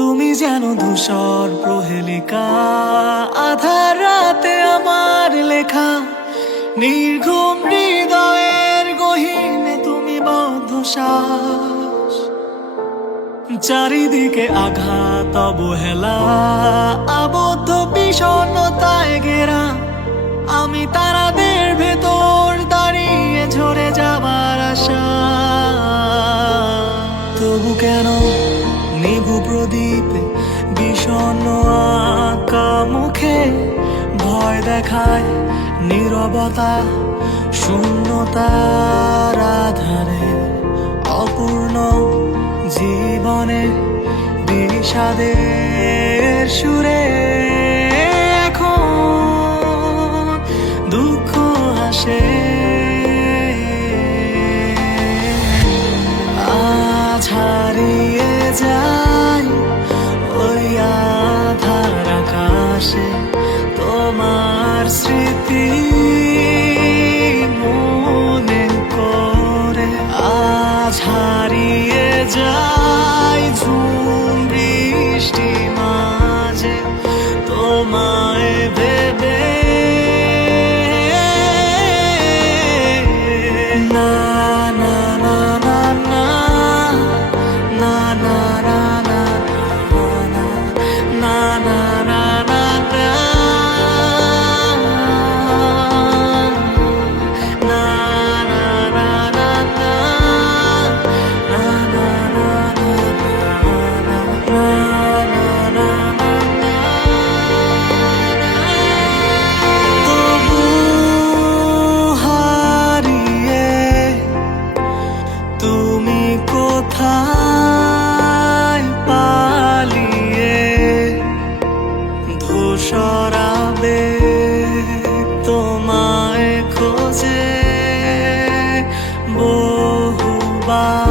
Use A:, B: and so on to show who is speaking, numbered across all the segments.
A: তুমি যেন ধূসর প্রহেলিকা। আধার রাতে আমার লেখা, নির্ঘুম হৃদয়ের গহীনে তুমি বদ্ধ চারিদিকে আঘাত অবহেলা, আবদ্ধ বিষণ্ণতায় ঘেরা। আমি তারাদের ভেতর দাঁড়িয়ে ঝরে যাবার আশা। তবু কেন নিভু প্রদীপে বিষণ আঁকা মুখে। ভয় দেখায় নিরবতা শূন্যতার আধারে অপূর্ণ জীবনে বিষাদের সুরে ধূসরাবে তোমায় খোঁজে বহুবার।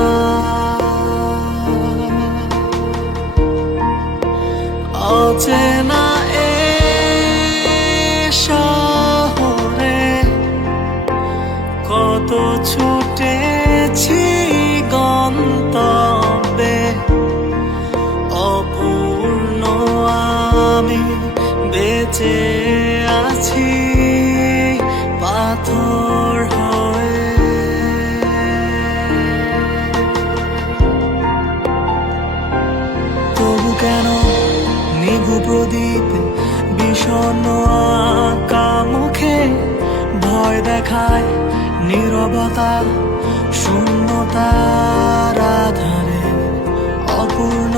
A: কেন? নিভু প্রদীপে বিষণ্ণ আঁকা মুখে ভয় দেখায় নীরবতা শূন্যতার আধারে। অপূর্ণ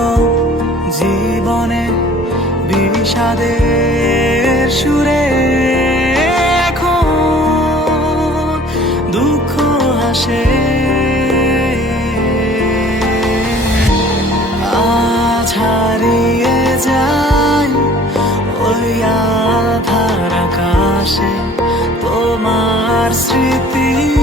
A: জীবনে বিষাদের সুরে এখন দুঃখ হাসে হারিয়ে যাই ওই আধার আকাশে তোমার স্মৃতি।